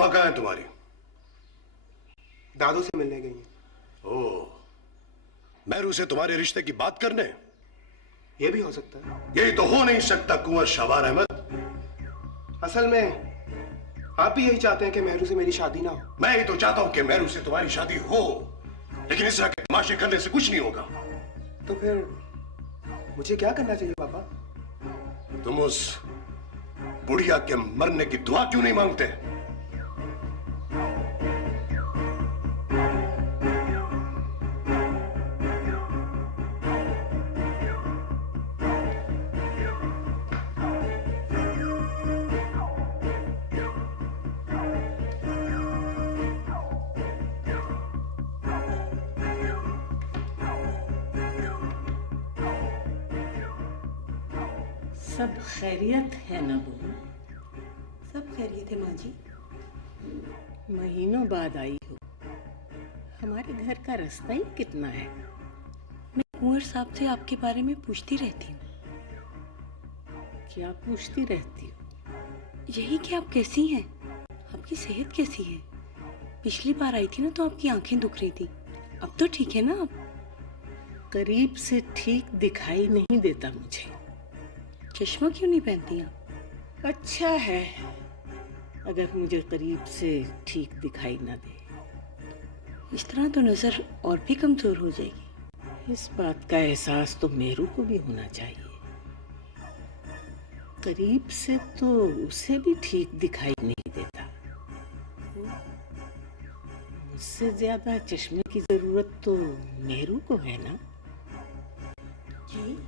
मामा कहाँ है तुम्हारी? दादू से मिलने गई हैं। ओह, मेहरू से तुम्हारे रिश्ते की बात करने? ये भी हो सकता है। यही तो हो नहीं सकता कुंवर शाहबार अहमद। असल में आप भी यही चाहते हैं कि मेहरू से मेरी शादी ना हो। मैं ही तो चाहता हूं कि मेहरू से तुम्हारी शादी हो, लेकिन इस तरह के तमाशे करने से कुछ नहीं होगा। तो फिर मुझे क्या करना चाहिए पापा? तुम उस बुढ़िया के मरने की दुआ क्यों नहीं मांगते? सब खैरियत है ना बहू? सब खैरियत है माँ जी। महीनों बाद आई हो, हमारे घर का रास्ता ही कितना है। मैं कुंवर साहब से आपके बारे में पूछती रहती हूँ। क्या पूछती रहती हो? यही कि आप कैसी हैं, आपकी सेहत कैसी है। पिछली बार आई थी ना तो आपकी आंखें दुख रही थी, अब तो ठीक है ना? आप करीब से ठीक दिखाई नहीं देता मुझे। चश्मा क्यों नहीं पहनती आप? अच्छा है, अगर मुझे करीब से ठीक दिखाई ना दे। इस तरह तो नजर और भी कमजोर हो जाएगी। इस बात का एहसास तो मेरू को भी होना चाहिए। करीब से तो उसे भी ठीक दिखाई नहीं देता। मुझसे ज्यादा चश्मे की जरूरत तो मेरू को है ना? जी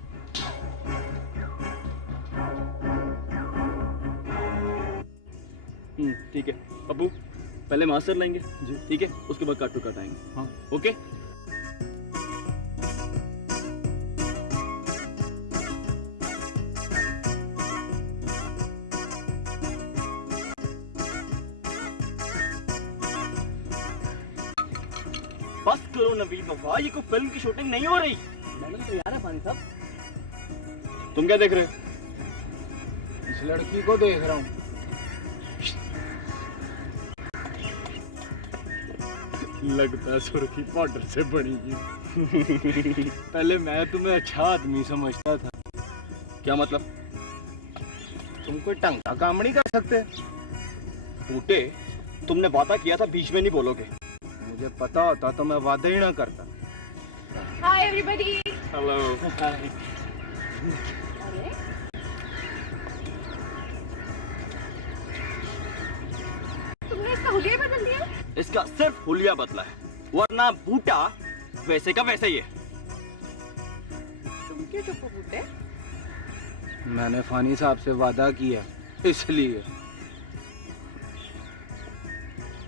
ठीक है अबू, पहले मास्टर लेंगे जी, ठीक है, उसके बाद काट टू काट आएंगे। हाँ ओके। बस करो नवीन बाबा, ये कोई फिल्म की शूटिंग नहीं हो रही। मैडम तैयार है फानी साहब। तुम क्या देख रहे हो? इस लड़की को देख रहा हूँ। लगता सुर्खी पाउडर से बनी है। पहले मैं तुम्हें अच्छा आदमी समझता था। क्या मतलब? तुम कोई ढंग का काम नहीं कर सकते। बूटे, तुमने वादा किया था बीच में नहीं बोलोगे। मुझे पता होता तो मैं वादा ही ना करता। Hi everybody. हेलो। अरे तुमने इसका हुलिया बदल दिया? इसका सिर्फ हुलिया बदला है, वरना बूटा वैसे का वैसे ही है। तुम क्यों चुप हो बूटे? मैंने फानी साहब से वादा किया, इसलिए।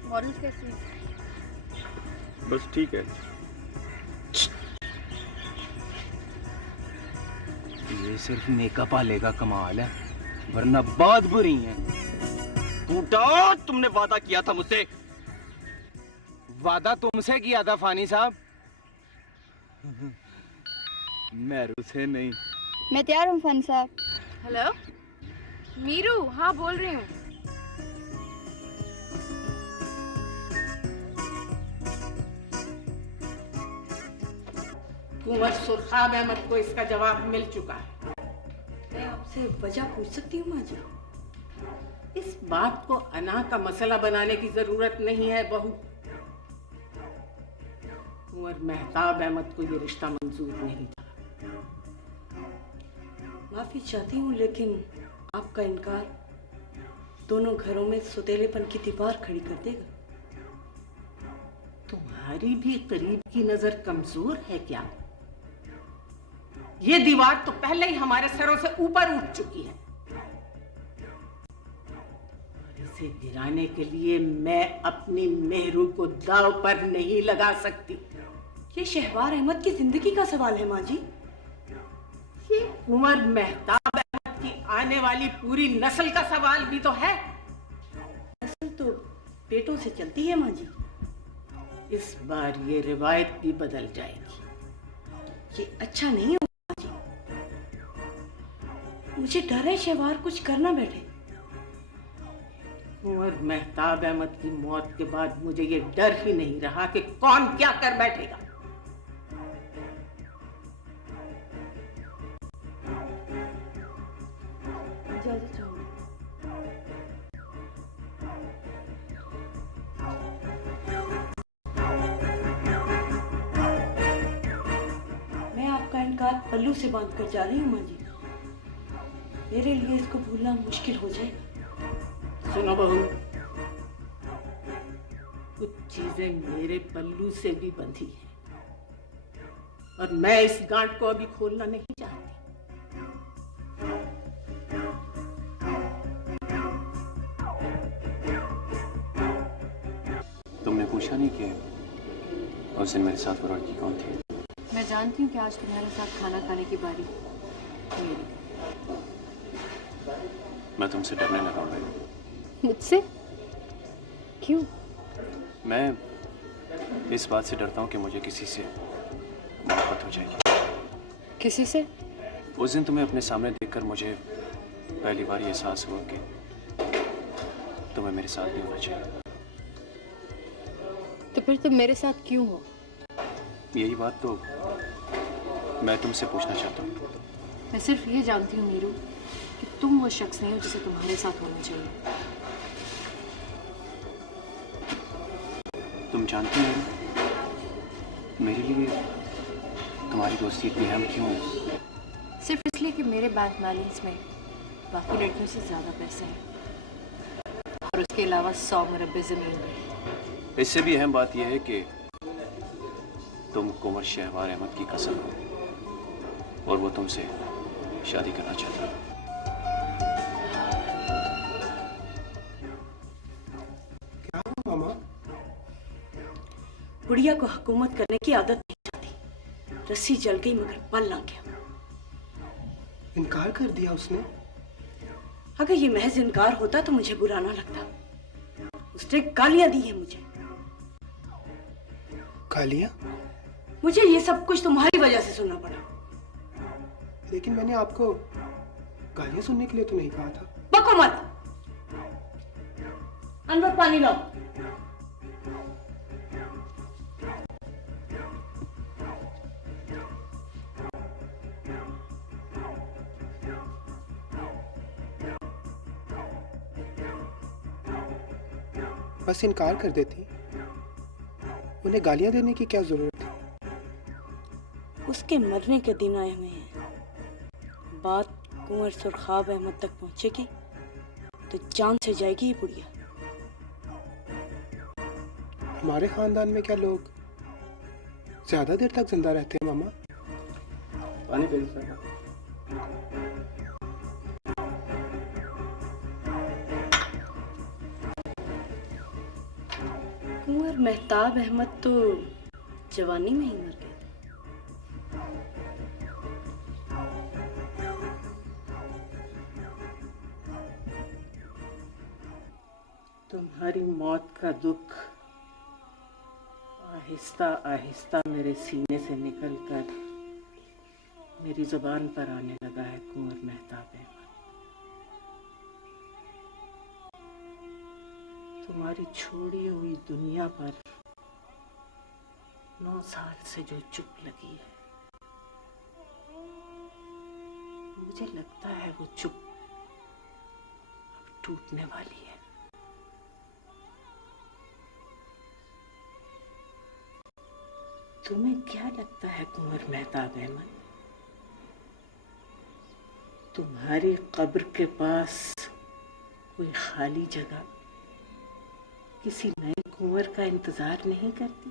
मॉडल्स कैसी हैं? बस ठीक है। ये सिर्फ मेकअप वाले का कमाल है, वरना बात बुरी है। बूटा, तुमने वादा किया था मुझसे। वादा तुमसे किया था फानी साहब, मेरू से नहीं। मैं तैयार हूँ फन साहब। हेलो मीरू, हाँ बोल रही हूँ। कुंवर सुरखाब अहमद को इसका जवाब मिल चुका है। मैं आपसे वजह पूछ सकती हूँ माँ जी? इस बात को अना का मसला बनाने की जरूरत नहीं है बहू। कुंवर मेहताब अहमद को ये रिश्ता मंजूर नहीं था। माफी चाहती हूँ, लेकिन आपका इनकार दोनों घरों में सुतेलेपन की दीवार खड़ी कर देगा। तुम्हारी भी करीब की नजर कमजोर है क्या? ये दीवार तो पहले ही हमारे सरों से ऊपर उठ चुकी है। इसे गिराने के लिए मैं अपनी मेहरू को दांव पर नहीं लगा सकती। ये शहबार अहमद की जिंदगी का सवाल है माँ जी। ये कुंवर मेहताब अहमद की आने वाली पूरी नस्ल का सवाल भी तो है। नस्ल तो पेटों से चलती है माँ जी। इस बार ये रिवायत भी बदल जाएगी। ये अच्छा नहीं होगा माँ जी। मुझे डर है शहबार कुछ कर ना बैठे। कुंवर मेहताब अहमद की मौत के बाद मुझे ये डर ही नहीं रहा कि कौन क्या कर बैठेगा। इजाजत चाहूंगी। मैं आपका इनकार पल्लू से बांध कर जा रही हूँ माँ जी। मेरे लिए इसको भूलना मुश्किल हो जाएगा। सुनो बहू, कुछ चीजें मेरे पल्लू से भी बंधी हैं और मैं इस गांठ को अभी खोलना नहीं चाहती। तुमने पूछा नहीं कि उस दिन मेरे साथ वो लड़की कौन थी? मैं जानती हूँ कि आज तुम्हारे साथ खाना खाने की बारी मेरी। मैं तुमसे डरने लगा हूँ। मुझसे? क्यों? मैं इस बात से डरता हूँ कि मुझे किसी से मोहब्बत हो जाएगी। किसी से? उस दिन तुम्हें अपने सामने देखकर मुझे पहली बार ये एहसास हुआ कि तुम्हें मेरे साथ भी होना चाहिए। तो फिर तुम मेरे साथ क्यों हो? यही बात तो मैं तुमसे पूछना चाहता हूँ। मैं सिर्फ ये जानती हूँ मीरू कि तुम वो शख्स नहीं हो जिसे तुम्हारे साथ होना चाहिए। तुम जानती हो मेरे लिए तुम्हारी दोस्ती इतनी अहम क्यों है? सिर्फ इसलिए कि मेरे बैंक बैलेंस में बाकी लड़कियों से ज़्यादा पैसे हैं और उसके अलावा 100 मुरब्बे ज़मीन में। इससे भी अहम बात यह है कि तुम कुंवर शहवार अहमद की कसम हो और वो तुमसे शादी करना चाहता है। क्या हुआ मामा? बुढ़िया को हुकूमत करने की आदत नहीं चाहती। रस्सी जल गई मगर बल ना गया। इनकार कर दिया उसने? अगर ये महज इनकार होता तो मुझे बुरा ना लगता। उसने गालियां दी हैं मुझे। गालियां? मुझे ये सब कुछ तुम्हारी वजह से सुनना पड़ा। लेकिन मैंने आपको गालियां सुनने के लिए तो नहीं कहा था। बको मत। अनवर पानी लाओ। बस इनकार कर देती, उन्हें गालियां देने की क्या जरूरत थी? उसके मरने के दिन आए हुए हैं। बात कुंवर सुरखाब अहमद तक पहुंचेगी तो जान से जाएगी ये बुढ़िया। हमारे खानदान में क्या लोग ज्यादा देर तक जिंदा रहते हैं मामा? पानी पी लो। कुंवर मेहताब अहमद तो जवानी में ही मर गए। तुम्हारी मौत का दुख आहिस्ता आहिस्ता मेरे सीने से निकलकर मेरी जुबान पर आने लगा है कुंवर मेहताब अहमद। तुम्हारी छोड़ी हुई दुनिया पर 9 साल से जो चुप लगी है, मुझे लगता है वो चुप अब टूटने वाली है। तुम्हें क्या लगता है कुंवर मेहताब अहमद, तुम्हारी कब्र के पास कोई खाली जगह किसी नए कुंवर का इंतजार नहीं करती?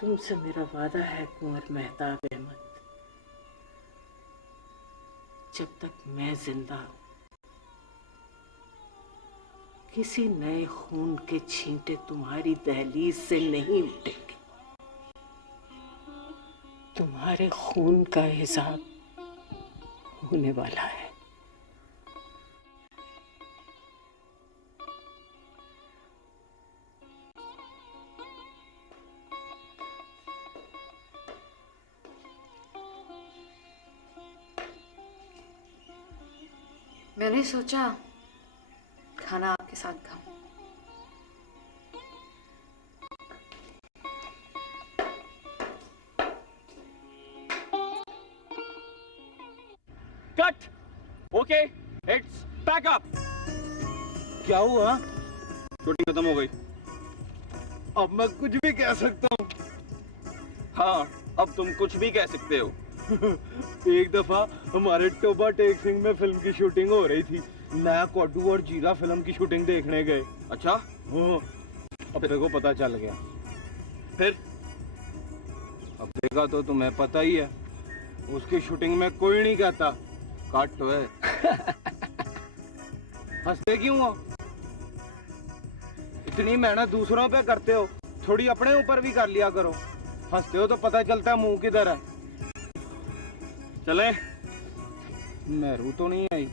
तुमसे मेरा वादा है कुंवर मेहताब अहमद, जब तक मैं जिंदा हूं किसी नए खून के छींटे तुम्हारी दहलीज से नहीं उठेंगे। तुम्हारे खून का हिसाब होने वाला है। मैंने सोचा खाना आपके साथ खाऊं। Cut. Okay, it's pack up. क्या हुआ? शूटिंग खत्म हो गई। अब मैं कुछ भी कह सकता हूँ। हाँ, अब तुम कुछ भी कह सकते हो। एक दफा हमारे टोबा टेक सिंह में फिल्म की शूटिंग हो रही थी। मैं कोडू और जीरा फिल्म की शूटिंग देखने गए। अच्छा, हाँ, अब तेरे को पता चल गया। फिर? अब देखा तो तुम्हें पता ही है, उसकी शूटिंग में कोई नहीं कहता काट तो है। हंसते क्यों हो? इतनी मेहनत दूसरों पे करते हो, थोड़ी अपने ऊपर भी कर लिया करो। हंसते हो तो पता चलता है मुंह किधर है। चले? मेहरू तो नहीं आई।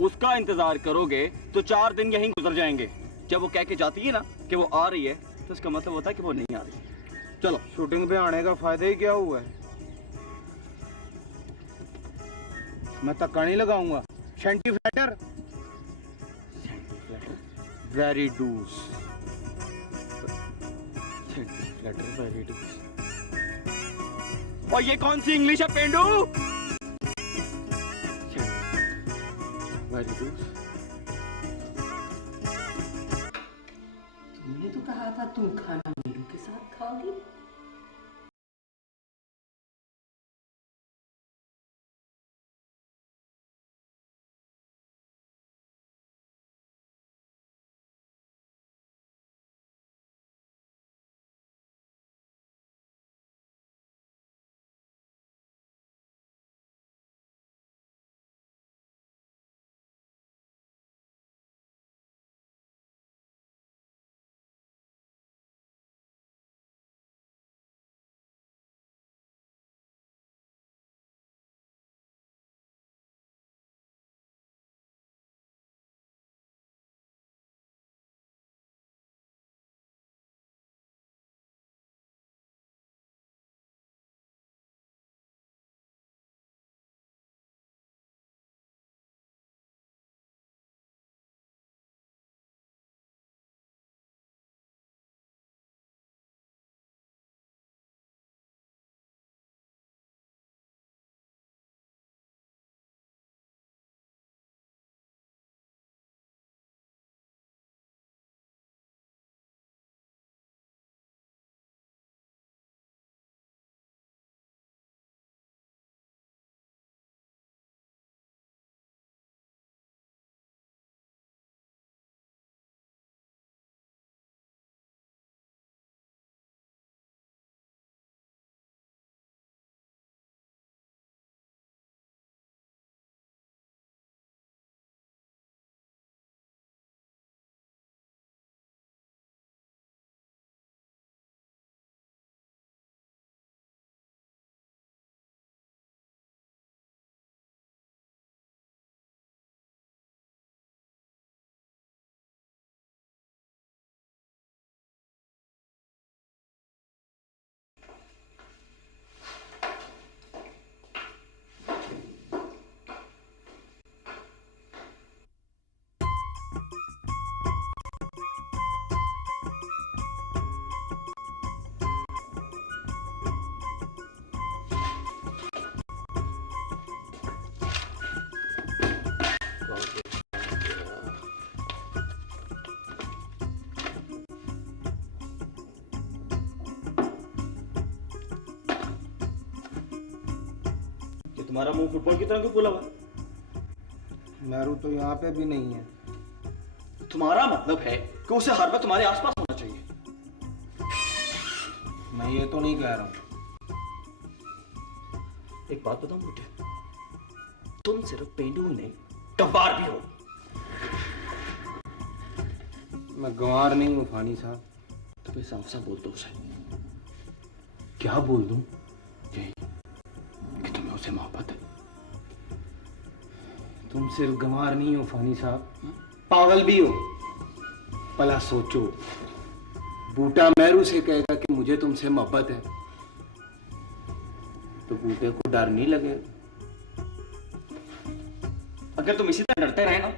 उसका इंतजार करोगे तो 4 दिन यहीं गुजर जाएंगे। जब वो कह के जाती है ना कि वो आ रही है, तो इसका मतलब होता है कि वो नहीं आ रही। चलो। शूटिंग पे आने का फायदा ही क्या हुआ है? मैं धक्का नहीं लगाऊंगा। शैंटी फ्लैटर वेरी डूस। फ्लैटर वेरी डूस। और ये कौन सी इंग्लिश है पेंडू? Very do's. तुमने तो कहा था तुम खाना मीरू के साथ खाओगी। तुम्हारा मुंह फुटबॉल की तरह क्यों फूला हुआ? मेहरू तो यहाँ पे भी नहीं है। तुम्हारा मतलब है कि उसे हर वक्त तुम्हारे आसपास होना चाहिए। मैं ये तो नहीं कह रहा हूँ। एक बात बताऊं बेटे, तुम सिर्फ पेंडू ही नहीं, गंवार भी हो। मैं गंवार नहीं हूँ फानी साहब। तो फिर साफ साफ बोल दो उसे। क्या बोल दूं? यही कि तुम्हें उसे मोहब्बत है। तुम सिर्फ गंवार नहीं हो फानी साहब, पागल भी हो। भला सोचो, बूटा मेहरू से कहेगा कि मुझे तुमसे मोहब्बत है, तो बूटे को डर नहीं लगेगा? अगर तुम इसी तरह डरते रहे ना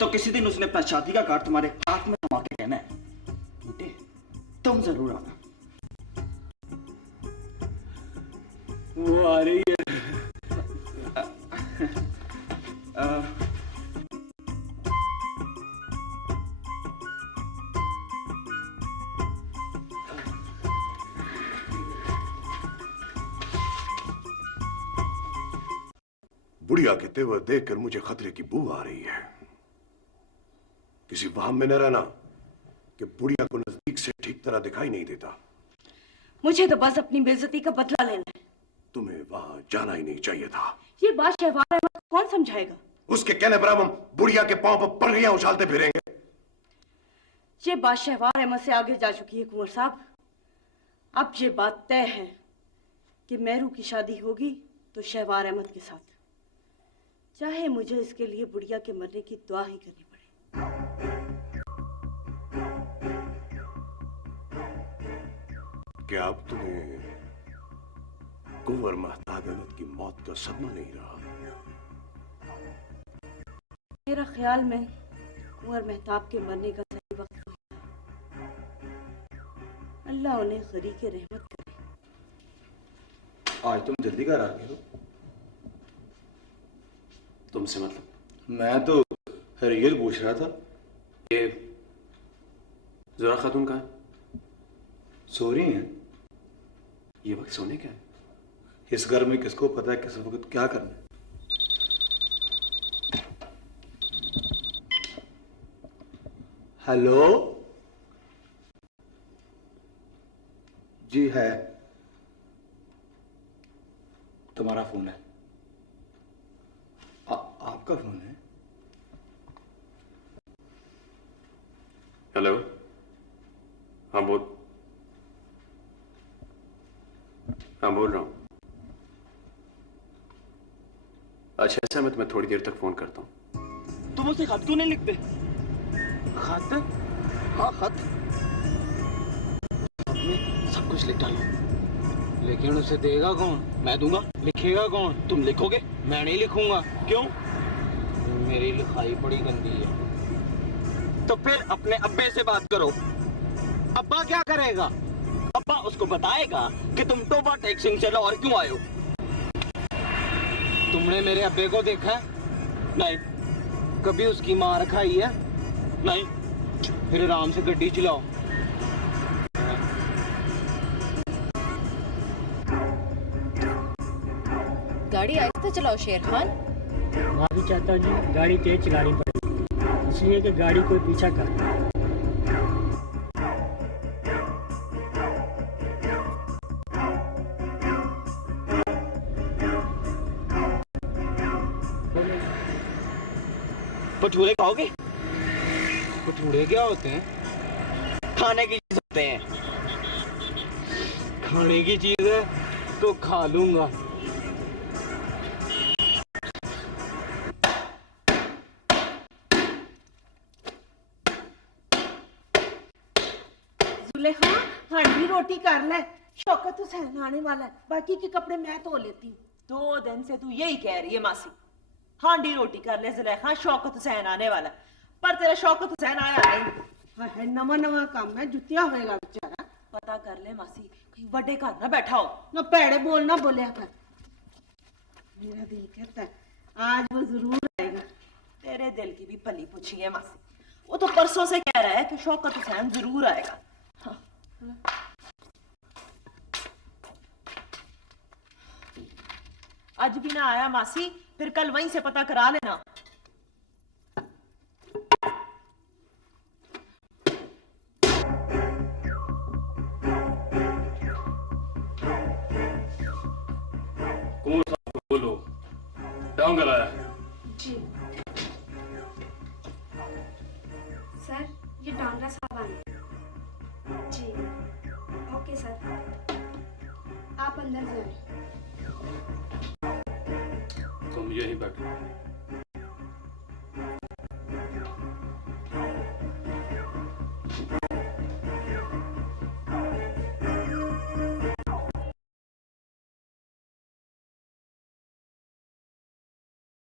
तो किसी दिन उसने अपना शादी का कार्ड तुम्हारे हाथ में थमा के कहना है, बेटे तुम जरूर आना। वो आ रही है। बुढ़िया के तेवर देखकर मुझे खतरे की बू आ रही है। किसी वहम में न रहना कि बुढ़िया को नजदीक से ठीक तरह दिखाई नहीं देता। मुझे तो बस अपनी बेइज्जती का बदला लेना है। तुम्हें वहां जाना ही नहीं चाहिए था। ये बात शहवार अहमद को कौन समझाएगा? उसके कहने पर हम बुढ़िया के पांव पर पगड़ियां उछालते फिरेंगे। ये बात शहवार अहमद से आगे जा चुकी है कुंवर साहब। अब ये बात तय है कि मेरू की शादी होगी तो शहवार अहमद के साथ, चाहे मुझे इसके लिए बुढ़िया के मरने की दुआ ही करनी पड़े। क्या अब तुम्हें कुंवर महताब अहमद की मौत का सदमा नहीं रहा? मेरा ख्याल में कुंवर महताब के मरने का सही वक्त हुआ। अल्लाह उन्हें खरीके रहमत करे। आज तुम जल्दी घर आ गए हो। तुमसे मतलब? मैं तो रियल पूछ रहा था। ये ज़ोरा खातून कहाँ है? सो रही हैं। ये वक्त सोने का है? इस घर में किसको पता है किस वक्त क्या करना है। हेलो जी, है तुम्हारा फोन है। आपका फोन है? हेलो, हाँ बोल रहा हूँ। अच्छा ऐसा मैं थोड़ी देर तक फोन करता हूँ। तुम उसे खत क्यों नहीं लिखते? खत? हाँ खत। खत में सब कुछ लिख डालो। लेकिन उसे देगा कौन? मैं दूंगा। लिखेगा कौन? तुम लिखोगे? मैं नहीं लिखूंगा। क्यों? मेरी लिखाई बड़ी गंदी है। तो फिर अपने अब्बे से बात करो। अब्बा क्या करेगा? अब्बा उसको बताएगा कि तुम टोबा टैक्सिंग से लाहौर क्यों आए हो। तुमने मेरे अब्बे को देखा है? नहीं। कभी उसकी मार खाई है? नहीं। फिर आराम से गाड़ी चलाओ। गाड़ी आहिस्ता चलाओ शेर खान। माफी चाहता हूँ जी, गाड़ी तेज चलानी पड़ेगी इसलिए कि गाड़ी कोई पीछा कर। भटूरे खाओगे? भटूरे क्या होते हैं? खाने की चीज होते हैं। खाने की चीज है तो खा लूंगा। जुलेखा, हांडी रोटी कर ले। शौकत हुसैन आने वाला है, बाकी के कपड़े मैं धो लेती हूँ। 2 दिन से तू यही कह रही है मासी, हांडी रोटी कर ले जुलेखा, शौकत हुसैन आने वाला है। पर तेरा शौकत हुसैन आया नहीं। है नवा नवा काम है, जुतिया होएगा बेचारा। पता कर ले मासी, कहीं बड़े घर ना बैठा हो। ना पैड़े बोलना बोलिया कर। मेरा दिल कहता है आज वो जरूर आएगा। तेरे दिल की भी पली पूछी है मासी, वो तो परसों से कह रहा है कि शौकत हुसैन जरूर आएगा। हाँ। आज भी ना आया मासी, फिर कल वहीं से पता करा लेना। बोलो, डांगल आया। जी सर, ये डांगा साहब है। जी ओके सर, आप अंदर जाएं। तुम यहीं बैठो।